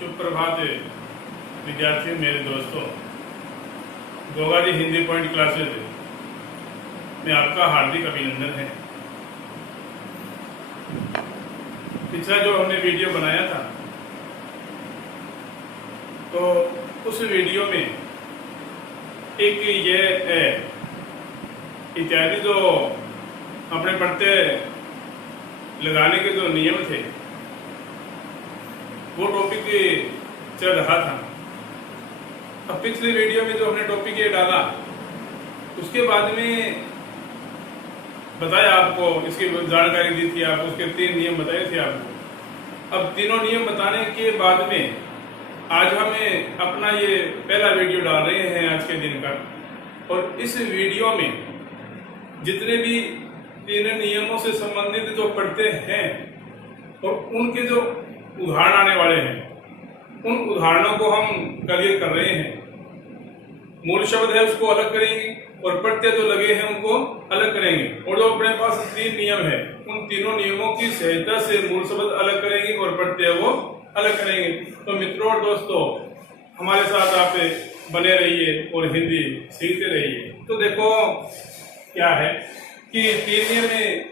शुभ प्रभात विद्यार्थी मेरे दोस्तों। गोगा जी हिंदी पॉइंट क्लासेज में आपका हार्दिक अभिनंदन है। पिछला जो हमने वीडियो बनाया था तो उस वीडियो में एक ये इत्यादि जो अपने पढ़ते लगाने के जो नियम थे वो टॉपिक चल रहा था। अब पिछले वीडियो में जो हमने टॉपिक ये डाला उसके बाद में बताया आपको, इसकी जानकारी दी थी आपको, उसके 3 नियम बताए थे आपको। अब तीनों नियम बताने के बाद में आज हमें अपना ये पहला वीडियो डाल रहे हैं आज के दिन का। और इस वीडियो में जितने भी 3 नियमों से संबंधित जो पढ़ते हैं और उनके जो उदाहरण आने वाले हैं उन उदाहरणों को हम क्लियर कर रहे हैं। मूल शब्द है उसको अलग करेंगे और प्रत्यय जो लगे हैं उनको अलग करेंगे। और जो अपने पास 3 नियम है उन तीनों नियमों की सहायता से मूल शब्द अलग करेंगे और प्रत्यय वो अलग करेंगे। तो मित्रों और दोस्तों, हमारे साथ आप बने रहिए और हिंदी सीखते रहिए। तो देखो क्या है कि 3 नियम में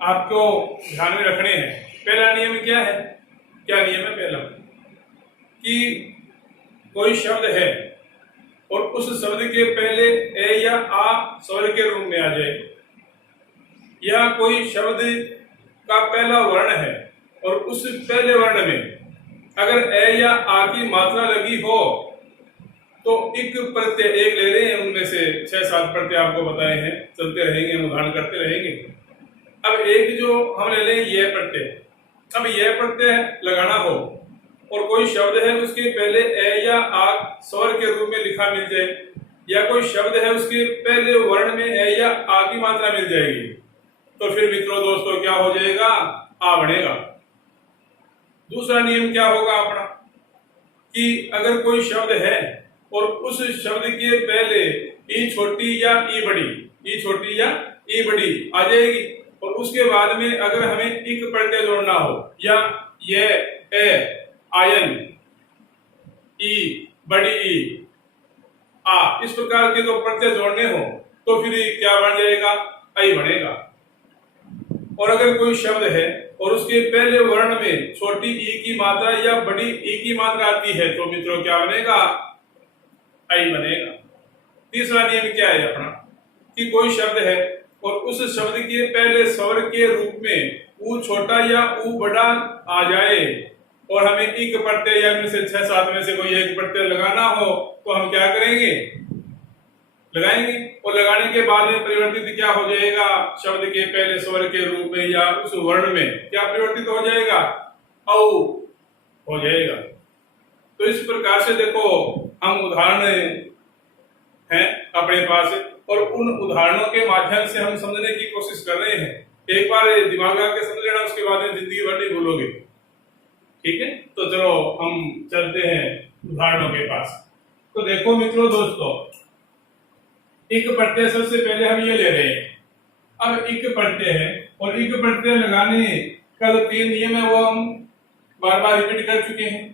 आपको ध्यान में रखने हैं। पहला नियम क्या है? क्या नियम है पहला? कि कोई शब्द है और उस शब्द के पहले ए या आ स्वर के रूप में आ जाए, या कोई शब्द का पहला वर्ण है और उस पहले वर्ण में अगर ए या आ की मात्रा लगी हो तो एक प्रत्यय, एक ले रहे हैं उनमें से 6-7 प्रत्यय आपको बताए हैं, चलते रहेंगे, हम उदाहरण करते रहेंगे। अब एक जो हम ले लें यह प्रत्यय। अब यह प्रत्यय लगाना हो और कोई शब्द है उसके पहले ए या आ स्वर के रूप में लिखा मिल जाए, या कोई शब्द है उसके पहले वर्ण में ए या आ की मात्रा मिल जाएगी, तो फिर मित्रों दोस्तों क्या हो जाएगा? आ बनेगा। दूसरा नियम क्या होगा अपना कि अगर कोई शब्द है और उस शब्द के पहले ई छोटी या ई बड़ी, ई छोटी या ई बड़ी आ जाएगी, और उसके बाद में अगर हमें इक प्रत्यय जोड़ना हो, या ये ए आयन ई बड़ी ई आ, इस प्रकार के जो प्रत्यय जोड़ने हो तो फिर क्या बन जाएगा? आई बनेगा। और अगर कोई शब्द है और उसके पहले वर्ण में छोटी ई की मात्रा या बड़ी ई की मात्रा आती है तो मित्रों क्या बनेगा? आई बनेगा। तीसरा नियम क्या है अपना कि कोई शब्द है और उस शब्द के पहले स्वर के रूप में ऊ छोटा या ऊ बड़ा आ जाए और हमें एक प्रत्यय या इनमें से 6-7 में से कोई एक प्रत्यय लगाना हो तो हम क्या करेंगे? लगाएंगे। और लगाने के बाद में परिवर्तित क्या हो जाएगा? शब्द के पहले स्वर के रूप में या उस वर्ण में क्या परिवर्तित हो जाएगा? औ हो जाएगा। तो इस प्रकार से देखो हम उदाहरण हैं अपने पास और उन उदाहरणों के माध्यम से हम समझने की कोशिश कर रहे हैं। एक बार दिमाग लगा के समझ लेना, उसके बाद में जिंदगी भर नहीं भूलोगे। ठीक है, तो चलो हम चलते हैं उदाहरणों के पास। तो देखो मित्रों दोस्तों, एक प्रत्यय सबसे पहले हम ये ले रहे हैं। अब एक प्रत्यय है और एक प्रत्यय लगाने का जो 3 नियम है वो हम बार बार रिपीट कर चुके हैं,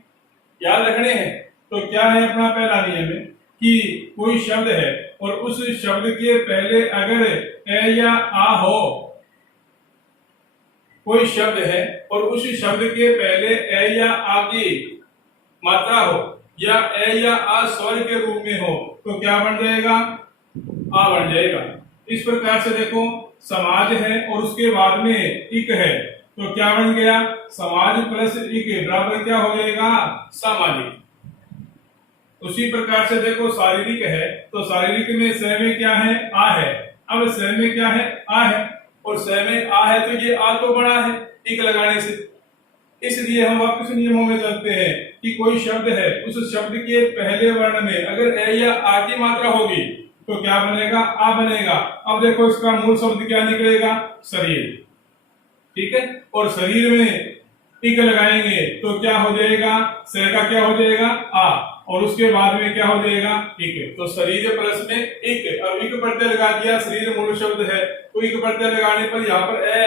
याद रखने हैं। तो क्या है अपना पहला नियम है कि कोई शब्द है और उस शब्द के पहले अगर ए या आ हो, कोई शब्द है और उस शब्द के पहले ए या आ की मात्रा हो या ए या आ स्वर के रूप में हो तो क्या बन जाएगा? आ बन जाएगा। इस प्रकार से देखो समाज है और उसके बाद में इक है तो क्या बन गया? समाज प्लस इक बराबर क्या हो जाएगा? सामाजिक। उसी प्रकार से देखो शारीरिक है तो शारीरिक में स में क्या है? आ है। अब स में क्या है? आ है, और स में आ है तो ये आ तो बड़ा है इक लगाने से। इसलिए हम वापस नियमों में चलते हैं कि कोई शब्द है उस शब्द के पहले वर्ण में अगर ए या आ की मात्रा होगी तो क्या बनेगा? आ बनेगा। अब देखो इसका मूल शब्द क्या निकलेगा? शरीर। ठीक है, और शरीर में इक लगाएंगे तो क्या हो जाएगा? स का क्या हो जाएगा? आ, और उसके बाद में क्या हो जाएगा? इक। तो शरीर प्लस में इक, अब इक प्रत्यय लगा दिया, शरीर मूल शब्द है तो इक प्रत्यय लगाने पर यहाँ पर ए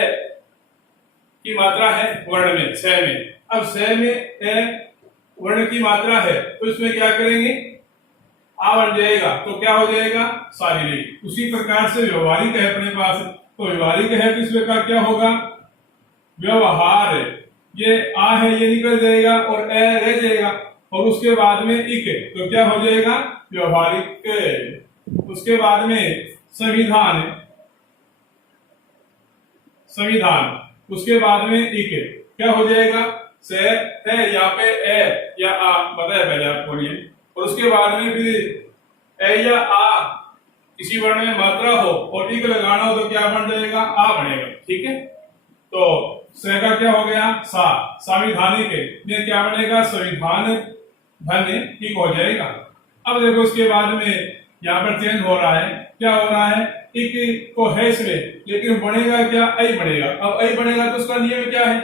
की मात्रा है वर्ण में, 6 में। अब 6 में ए वर्ण की मात्रा है तो इसमें क्या करेंगे, आ बन जाएगा, तो क्या हो जाएगा, शारीरिक। उसी प्रकार से व्यवहारिक है अपने पास, तो व्यवहारिक है तो इसमें का क्या होगा, व्यवहार। ये आ है ये निकल जाएगा और ए रह जाएगा, और उसके बाद में इक, तो क्या हो जाएगा, व्यवहारिक। उसके बाद में संविधान, संविधान, उसके बाद में इक, क्या हो जाएगा, से है, यहाँ पे ए या आ बताया पहले आपको ये, और उसके बाद में फिर ए या आ किसी वर्ण में मात्रा हो और इक लगाना हो तो क्या बन जाएगा, आ बनेगा। ठीक है, तो स का क्या हो गया, सा, संविधानिक, ये क्या बनेगा, संविधान धन इक हो जाएगा। अब देखो इसके बाद में यहाँ पर चेंज हो रहा है, क्या हो रहा है, इक को है इसमें, लेकिन बनेगा क्या, ऐ बनेगा। अब ऐ बनेगा तो उसका नियम क्या है,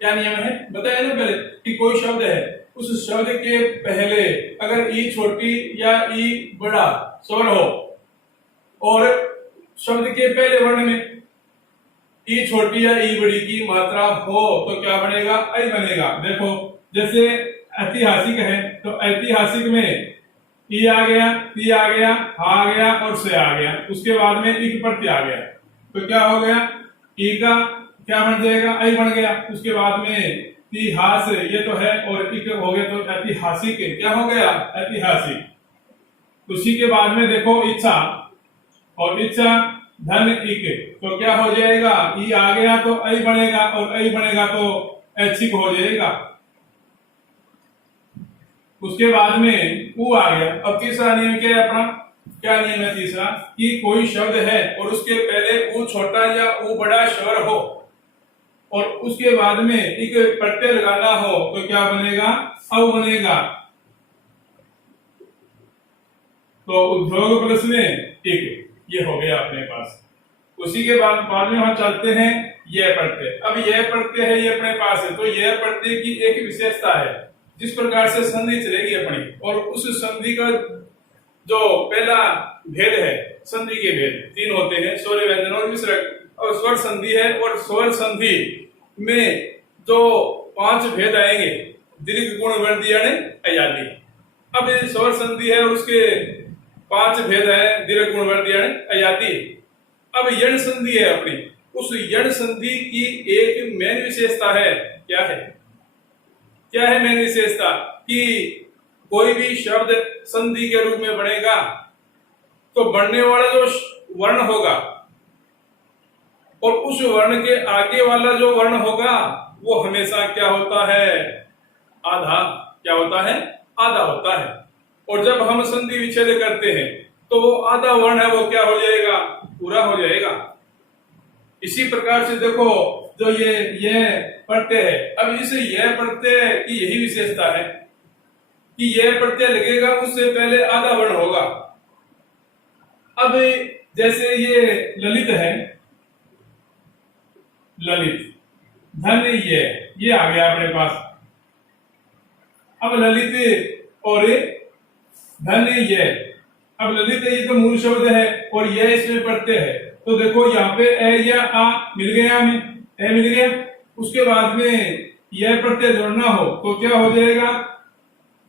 क्या नियम है बताया ना पहले, कि कोई शब्द है उस शब्द के पहले अगर ई छोटी या ई बड़ा स्वर हो, और शब्द के पहले वर्ण में ई छोटी या ई बड़ी की मात्रा हो तो क्या बनेगा, ऐ बनेगा। देखो जैसे ऐतिहासिक है तो ऐतिहासिक में ई आ गया, ती आ गया, हा आ गया और से आ गया, उसके बाद में इक प्रत्यय आ गया, तो क्या हो गया, ई का क्या बन जाएगा, ऐ बन गया। उसके बाद में इतिहास ये तो है और इक हो गया तो ऐतिहासिक, क्या हो गया, ऐतिहासिक। उसी के बाद में देखो इच्छा, और इच्छा धन इक, तो क्या हो जाएगा, ई आ गया तो ऐ बनेगा, और ऐ बनेगा तो ऐच्छिक हो जाएगा। उसके बाद में ऊ आ गया। अब तीसरा नियम क्या है अपना, क्या नियम है तीसरा, कि कोई शब्द है और उसके पहले ऊ छोटा या ऊ बड़ा स्वर हो और उसके बाद में एक प्रत्यय लगाना हो तो क्या बनेगा, अव बनेगा। तो उद्योग प्लस में एक, ये हो गया अपने पास। उसी के बाद में हम चलते हैं यह प्रत्यय। अब यह प्रत्यय है ये अपने पास है, तो यह प्रत्यय की एक विशेषता है, जिस प्रकार से संधि चलेगी अपनी, और उस संधि का जो पहला भेद है, संधि के भेद तीन होते हैं, स्वर व्यंजन और विसर्ग। और स्वर संधि है, और स्वर संधि में जो 5 भेद आएंगे, दीर्घ गुण वृद्धि अयादी। अब ये स्वर संधि है, उसके 5 भेद है, दीर्घ गुण वृद्धि अयादी। अब यण संधि है अपनी, उस यण संधि की एक मेन विशेषता है, क्या है, क्या है मेन विशेषता, कि कोई भी शब्द संधि के रूप में बनेगा तो बनने वाला जो वर्ण होगा और उस वर्ण के आगे वाला जो वर्ण होगा वो हमेशा क्या होता है, आधा, क्या होता है, आधा होता है। और जब हम संधि विच्छेद करते हैं तो वो आधा वर्ण है वो क्या हो जाएगा, पूरा हो जाएगा। इसी प्रकार से देखो जो ये प्रत्यय है, अब इस यह प्रत्यय की यही विशेषता है कि यह प्रत्यय लगेगा उससे पहले आधा वर्ण होगा। अब जैसे ये ललित है, ललित धन ये आ गया अपने पास। अब ललित और धन ये, अब ललित ये तो मूल शब्द है और यह इसमें प्रत्यय है, तो देखो यहाँ पे ए या आ मिल गया, हमें ए मिल गया। उसके बाद में यह प्रत्यय जोड़ना हो तो क्या हो जाएगा,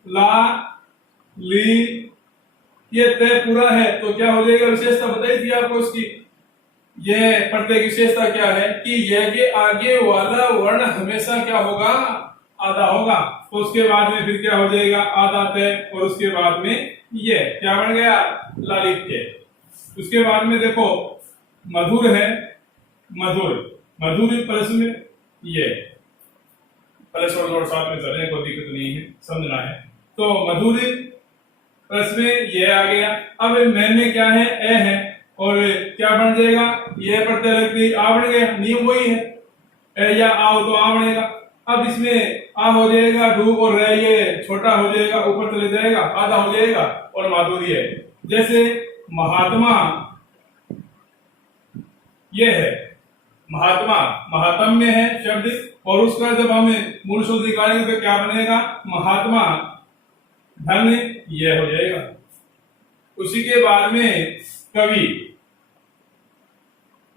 ला ली, ये तय पूरा है तो क्या हो जाएगा, विशेषता बताई थी आपको उसकी। यह प्रत्यय की विशेषता क्या है कि यह के आगे वाला वर्ण हमेशा क्या होगा, आधा होगा। तो उसके बाद में फिर क्या हो जाएगा, आधा तय, और उसके बाद में ये क्या बन गया, लालित्य। उसके बाद में देखो मधुर है, मधुर, मधुर प्लस में ये प्लस और साथ में चलने कोई दिक्कत नहीं है, समझना है। तो मधुर प्लस में ये आ गया। अब में क्या है, ए है, और क्या बन जाएगा, ये प्रत्यय लगती आ बन गया, नियम वही है, ए या आओ तो आ बनेगा। अब इसमें आ हो जाएगा, डूब और रह ये छोटा हो जाएगा, ऊपर चले जाएगा, आधा हो जाएगा, और माधुर्य है। जैसे महात्मा ये है, महात्मा महात्म्य है शब्द, और उसका जब हम मूल शब्द निकालेंगे तो क्या बनेगा, महात्मा धन ये हो जाएगा। उसी के बाद में कवि,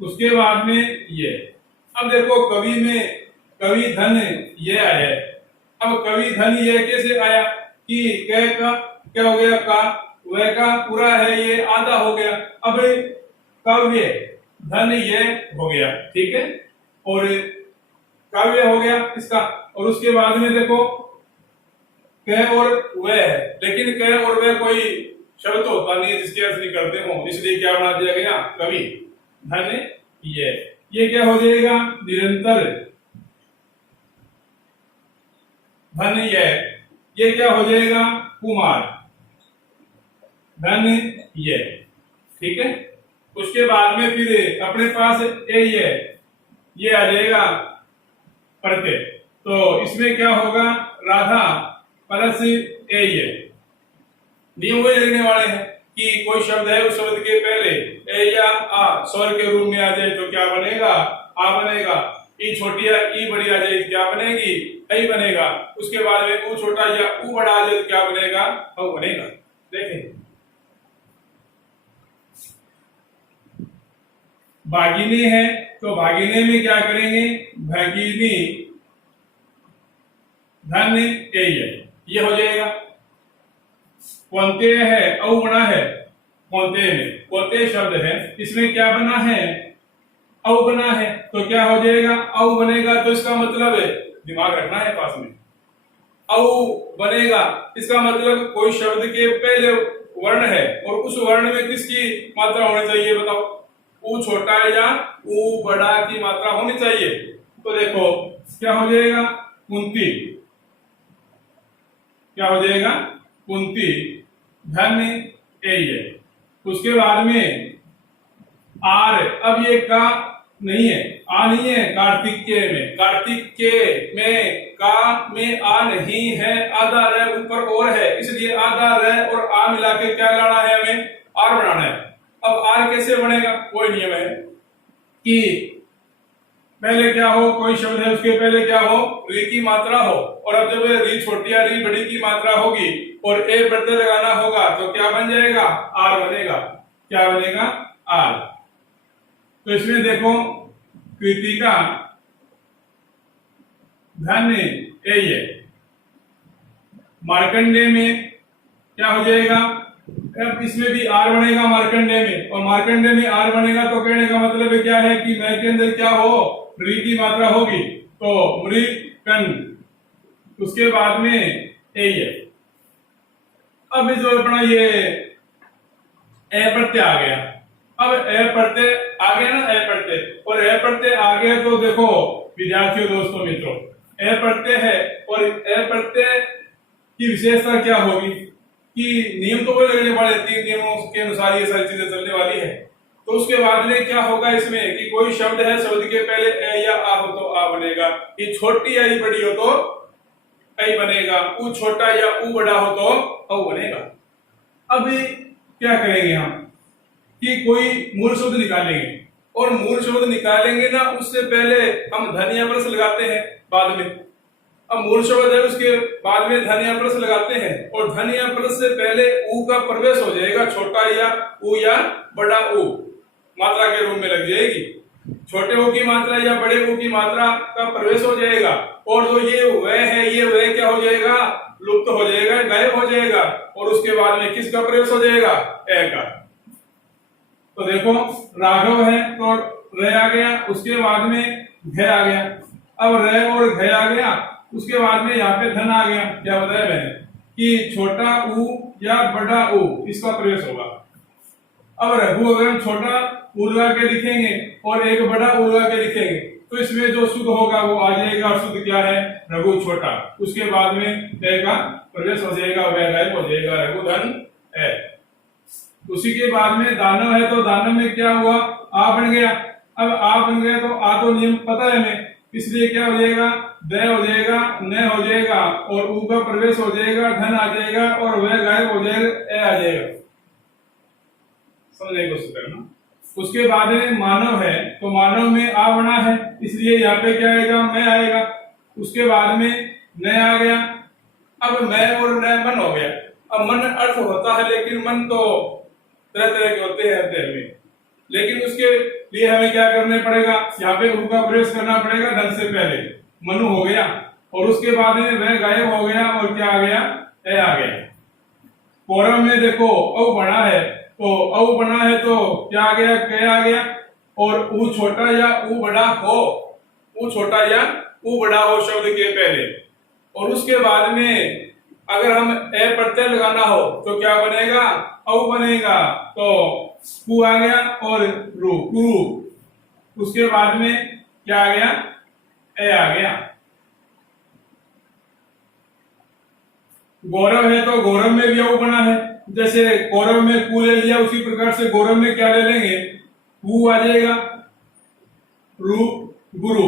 उसके बाद में ये। अब देखो कवि में कवि धन ये आया है, अब कवि धन ये कैसे आया कि क का क्या हो गया, का वह का पूरा है ये आधा हो गया। अब काव्य धन ये हो गया, ठीक है, और काव्य हो गया इसका। और उसके बाद में देखो क और वह है, लेकिन क और वह कोई शब्द होता नहीं है जिसके अर्थ निकलते हो, इसलिए क्या बना दिया गया, कवि धन ये क्या हो जाएगा, निरंतर धन ये क्या हो जाएगा, कुमार धन ये, ठीक है। उसके बाद में फिर अपने पास ये आ जाएगा प्रत्यय, तो इसमें क्या होगा, राधा प्लस ये नियम वही लगने वाले हैं कि कोई शब्द है उस शब्द के पहले ए या आ स्वर के रूप में आ जाए तो क्या बनेगा, आ बनेगा। ई छोटी या ई बड़ी आ जाए क्या बनेगी, ऐ बनेगा। उसके बाद में ऊ छोटा या ऊ बड़ा आ जाए तो क्या बनेगा, औ बनेगा। देखें भागिनी है तो भागिनी में क्या करेंगे, भगिनी धन ये हो जाएगा। कौनते है, औ बना है, कौनते में कौनते शब्द है, इसमें क्या बना है, औ बना है, तो क्या हो जाएगा, औ बनेगा। तो इसका मतलब है, दिमाग रखना है पास में, औ बनेगा इसका मतलब कोई शब्द के पहले वर्ण है और उस वर्ण में किसकी मात्रा होनी चाहिए, बताओ, ऊ छोटा या ऊ बड़ा की मात्रा होनी चाहिए। तो देखो क्या हो जाएगा, कुंती, क्या हो जाएगा, कुंती धन ये। उसके बाद में आर, अब ये का नहीं है, आ नहीं है, कार्तिक के में का में आ नहीं है, आधा रह ऊपर और है, इसलिए आधा रह और आ मिला के क्या लाना है, हमें आर बनाना है। अब आर कैसे बनेगा, कोई नियम है कि पहले क्या हो, कोई शब्द है उसके पहले क्या हो, री की मात्रा हो, और अब जब री छोटी या री बड़ी की मात्रा होगी और ए प्रत्यय लगाना होगा तो क्या बन जाएगा, आर बनेगा। क्या बनेगा, आर। तो इसमें देखो कृतिका धन ये, मार्कंडे में क्या हो जाएगा, अब इसमें भी आर बनेगा मार्कंडे में, और मार्कंडे में आर बनेगा तो कहने का मतलब क्या है कि मैं के अंदर क्या हो, री की मात्रा होगी, तो मृकन। उसके बाद में ये, अब जो अपना ये ए प्रत्यय आ गया, अब ए प्रत्यय आ गया ना, ए प्रत्यय, और ए प्रत्यय आ गया तो देखो विद्यार्थियों, दोस्तों, मित्रों, ए प्रत्यय है और ए प्रत्यय की विशेषता क्या होगी कि नियम तो वही लगने वाले, 3 नियमों के अनुसार ये सारी चीजें चलने वाली है। तो उसके बाद में क्या होगा इसमें कि कोई शब्द है, शब्द के पहले ए या आ हो तो आ बनेगा, ये छोटी या ई बड़ी हो तो ऐ बनेगा, ऊ छोटा या ऊ बड़ा हो तो औ बनेगा। अब क्या करेंगे हम कि कोई मूल शब्द निकालेंगे, और मूल शब्द निकालेंगे ना उससे पहले हम धन या प्लस लगाते हैं बाद में। अब मूल शब्द है उसके बाद में धन या प्लस लगाते हैं, और धन या प्लस से पहले ऊ का प्रवेश हो जाएगा, छोटा या ऊ या बड़ा ऊ मात्रा के रूप में लग जाएगी, छोटे ऊ की मात्रा या बड़े ऊ की मात्रा का प्रवेश हो जाएगा, और जो ये वह है ये वह क्या हो जाएगा, लुप्त हो जाएगा, गायब हो जाएगा, और उसके बाद में किसका प्रवेश हो जाएगा, ए का। तो देखो राघव है तो र आ गया, उसके बाद में घ आ गया, अब र और घ आ गया, उसके बाद में यहाँ पे धन आ गया। क्या बताया मैंने कि छोटा ऊ या बड़ा ऊ इसका प्रवेश होगा। अब रघु अगर हम छोटा ऊ लगा के लिखेंगे और एक बड़ा ऊ लगा के लिखेंगे तो इसमें जो शुद्ध होगा वो आ जाएगा, शुद्ध क्या है, रघु छोटा, उसके बाद में ए का प्रवेश हो जाएगा, वह गायब हो जाएगा, रघु धन है। उसी के बाद में दानव है तो दानव में क्या हुआ, आ बन गया। अब आ बन गया तो आ तो नियम पता है हमें, इसलिए क्या हो जाएगा, द हो जाएगा, न हो जाएगा, और ऊ का प्रवेश हो जाएगा, धन आ जाएगा, और वह गायब हो जाएगा, ए आ जाएगा। समझने की कोशिश करना। उसके बाद में मानव है तो मानव में आ बना है, इसलिए यहाँ पे क्या आएगा, मैं आएगा। उसके बाद में न आ गया, अब मैं और न मन हो गया। अब मन अर्थ होता है, लेकिन मन तो तरह तरह के होते हैं अध्ययन में, लेकिन उसके लिए हमें क्या करना पड़ेगा, यहाँ पे ऊ का प्रवेश करना पड़ेगा धन से पहले, मनु हो गया, और उसके बाद में वह गायब हो गया और क्या आ गया, ए आ गया। कोरम में देखो औ बना है तो औ बना है तो क्या आ गया, क आ गया। और ऊ छोटा या ऊ बड़ा हो, ऊ छोटा या ऊ बड़ा हो शब्द के पहले, और उसके बाद में अगर हम ए प्रत्यय लगाना हो तो क्या बनेगा, औ बनेगा। तो कु आ गया और रू, कुरु। उसके बाद में क्या आ गया, ए आ गया। गौरव है तो गौरव में भी औ बना है, जैसे गौरव में कु ले लिया उसी प्रकार से गौरव में क्या ले लेंगे, कु आ जाएगा, रू गुरु।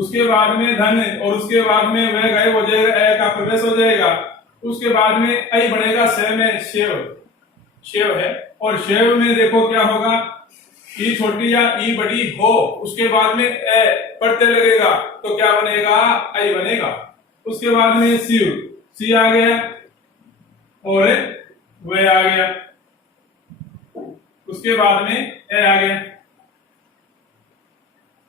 उसके बाद में धन, और उसके बाद में वह गायब हो जाएगा, ए का प्रवेश हो जाएगा। उसके बाद में ऐ बनेगा, स में शेव, शेव है। और शेव में देखो क्या होगा, ई छोटी या ई बड़ी हो, उसके बाद में ए प्रत्यय लगेगा तो क्या बनेगा, ऐ बनेगा। उसके बाद में शिव, सी आ गया और वे आ गया। उसके बाद में ए आ गया।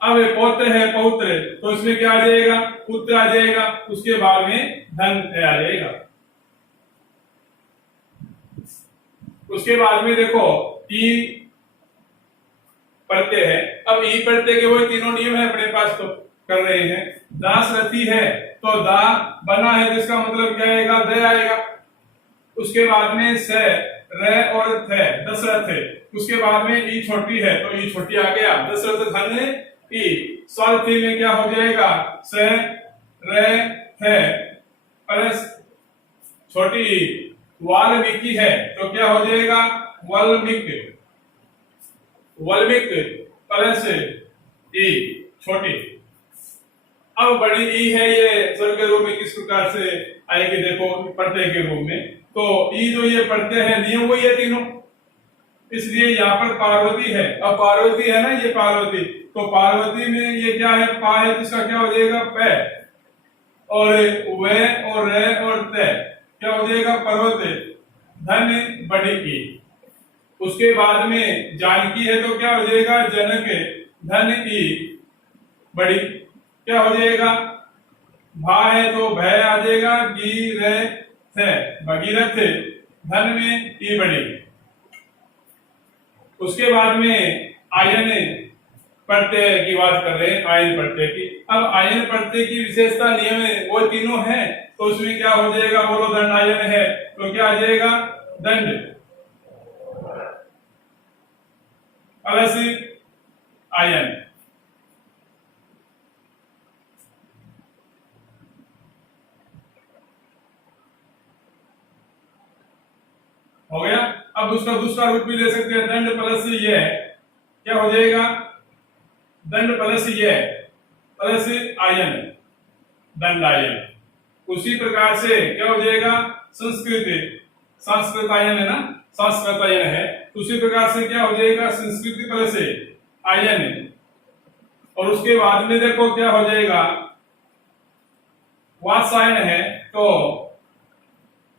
अब पौत्र है पौत्र, तो इसमें क्या आ जाएगा, पुत्र आ जाएगा। उसके बाद में धन आ जाएगा। उसके बाद में देखो ई प्रत्यय है। अब ई प्रत्यय के वो तीनों नियम है अपने पास, तो कर रहे हैं। दासरथी है तो दा बना है, जिसका मतलब क्या आएगा, द आएगा। उसके बाद में स, र और थ, दशरथ है। उसके बाद में ई छोटी है तो ई छोटी आ गया, दशरथ धन ई। स्वार्थी में क्या हो जाएगा, स, र, थ प्लस छोटी ई। वाल्मीकि है तो क्या हो जाएगा, वाल्मीक, वाल्मीक प्लस ई छोटी। अब बड़ी ई है, ये स्वर के रूप में किस प्रकार से आएगी देखो, प्रत्यय के रूप में। तो ई जो ये प्रत्यय है, नियम वही है तीनों, इसलिए यहाँ पर पार्वती है। अब पार्वती है ना, ये पार्वती, तो पार्वती में ये क्या है, पा है, जिसका क्या हो जाएगा, पै। और वे और रे और ते क्या हो जाएगा, पर्वत। धन बड़ी की। उसके बाद में जानकी है तो क्या हो जाएगा, जनक। धन ई बड़ी क्या हो जाएगा, भा है तो भय आ जाएगा, गिरथ भगीरथ। धन में ई बड़ी। उसके बाद में आयन प्रत्यय की बात कर रहे हैं, आयन प्रत्यय की। अब आयन प्रत्यय की विशेषता नियम वो तीनों हैं, तो उसमें क्या हो जाएगा, बोलो दंड आयन है तो क्या आ जाएगा, दंड प्लस आयन। हो गया। अब उसका दूसरा रूप भी ले सकते हैं, दंड प्लस ये क्या हो जाएगा, दंड प्लस ये प्लस आयन, दंड आयन। उसी प्रकार से क्या हो जाएगा, संस्कृत, संस्कृत आयन है ना, संस्कृत आयन है। उसी प्रकार से क्या हो जाएगा, संस्कृति प्लस आयन। और उसके बाद में देखो क्या हो जाएगा, वात्सायन है तो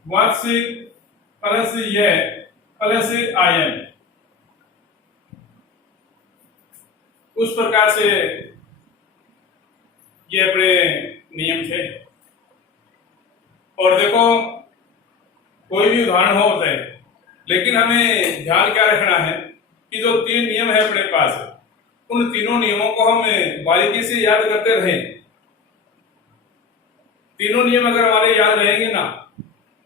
वात्स्य प्लस ये प्लस आयन। उस प्रकार से ये अपने नियम थे। और देखो कोई भी उदाहरण हो होता है, लेकिन हमें ध्यान क्या रखना है कि जो तीन नियम है अपने पास, उन तीनों नियमों को हम बारीकी से याद करते रहें। तीनों नियम अगर हमारे याद रहेंगे ना,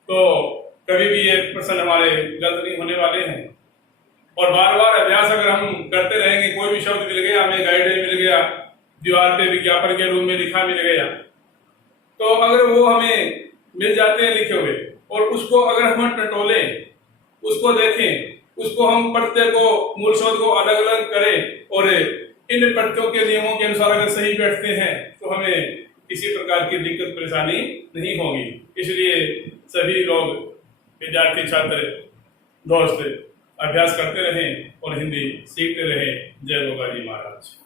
तो कभी भी ये प्रश्न हमारे गलत नहीं होने वाले हैं। और बार बार अभ्यास अगर हम करते रहेंगे, कोई भी शब्द मिल गया हमें, गाइड मिल गया, दीवार पे विज्ञापन के रूप में लिखा मिल गया, तो अगर वो हमें मिल जाते हैं लिखे हुए, और उसको अगर हम टटोले, उसको देखें, उसको हम प्रत्यय को, मूल शब्द को अलग अलग करें, और इन प्रत्ययों के नियमों के अनुसार अगर सही बैठते हैं, तो हमें किसी प्रकार की दिक्कत परेशानी नहीं होगी। इसलिए सभी लोग, विद्यार्थी, छात्र, दोस्त अभ्यास करते रहें और हिंदी सीखते रहें। जय गोगा जी महाराज।